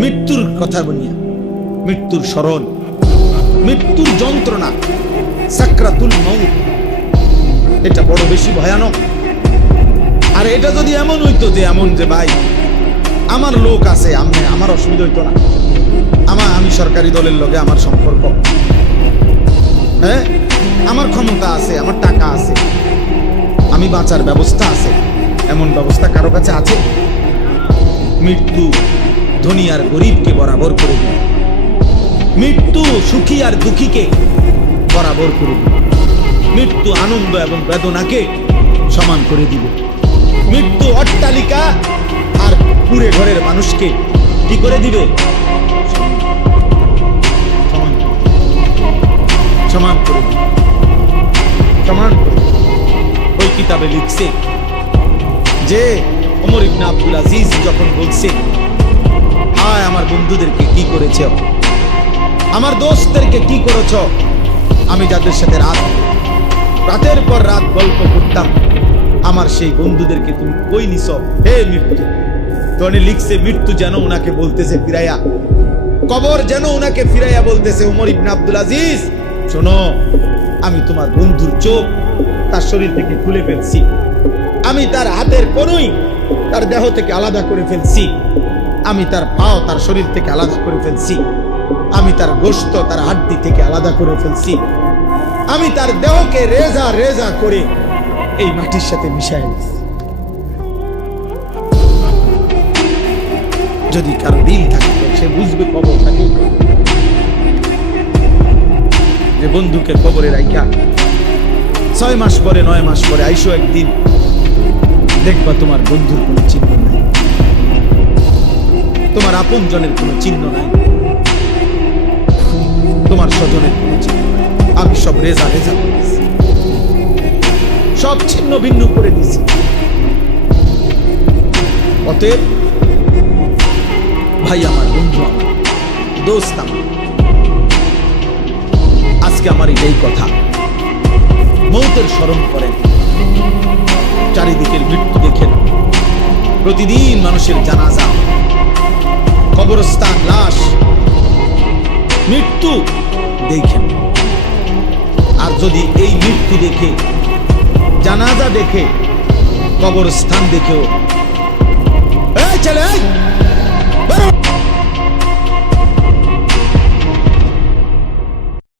মৃত্যুর কথা বলিয়া, মৃত্যুর স্মরণ, মৃত্যুর যন্ত্রণা, সাকরাতুল মউত, এটা বড় বেশি ভয়ানক। আর এটা যদি এমন হইতো যে এমন যে ভাই আমার লোক আছে, আমার অসুবিধা হইতো না, আমি সরকারি দলের লগে আমার সম্পর্ক, হ্যাঁ আমার ক্ষমতা আছে, আমার টাকা আছে, আমি বাঁচার ব্যবস্থা আছে, এমন ব্যবস্থা কারো কাছে আছে? মৃত্যু ধনী আর গরিবকে বরাবর করে দিবে, মৃত্যু সুখী আর দুঃখীকে বরাবর করে দিবে, মৃত্যু আনন্দ এবং বেদনাকে সমান করে দিবে, মৃত্যু অট্টালিকা আর পুরে ঘরের মানুষকে কি করে দিবে? সমান করে দিবে, সমান করে। ওই কিতাবে লিখছে যে ওমর ইবনে আব্দুল আজিজ যখন বলছে, হায় আমার বন্ধুদেরকে কি করেছ, আমার দোস্তদেরকে কি করেছ, আমি যাদের সাথে রাতের পর রাত গল্প করতাম, আমার সেই বন্ধুদেরকে তুমি কই নিছ হে মৃত্যু। তো উনি লিখছে মৃত্যু যেন উনাকে বলতেছে ফিরাইয়া, কবর যেন উনাকে ফিরাইয়া বলতেছে, ওমর ইবনে আব্দুল আজিজ শোনো, আমি তোমার বন্ধুর চোখ তার শরীর থেকে খুলে ফেলছি, আমি তার হাতের কনুই তার দেহ থেকে আলাদা করে ফেলছি, আমি তার পাও তার শরীর থেকে আলাদা করে ফেলছি, আমি তার গোশত তার হাড্ডি থেকে আলাদা করে ফেলছি, আমি তার দেহকে রেজা রেজা করে এই মাটির সাথে মিশাই দিচ্ছি। যদি কারো দিল থাকে সে বুঝবে কবর থাকে যে বন্ধুকে কবরে রাইখা 6 মাস পরে 9 মাস পরে আইসো একদিন, দেখবা তোমার বন্ধুর কোনো চিহ্ন নাই, তোমার আপন জনের কোনো চিহ্ন নাই, তোমার স্বজনের কোনো চিহ্ন নাই, আমি সব রেজা রেজা করেছি, সব ছিন্ন ভিন্ন করে দিছি। অতএব ভাই আমার, বন্ধু আমার, দোস্ত আমার, আজকে আমার এটাই কথা, মৌতের স্মরণ করেন, চারিদিকের মৃত্যু দেখেন, প্রতিদিন মানুষের জানাজা, কবরস্থান, লাশ, মৃত্যু দেখেন। আর যদি এই মৃত্যু দেখে, জানাজা দেখে, কবরস্থান দেখেও চলে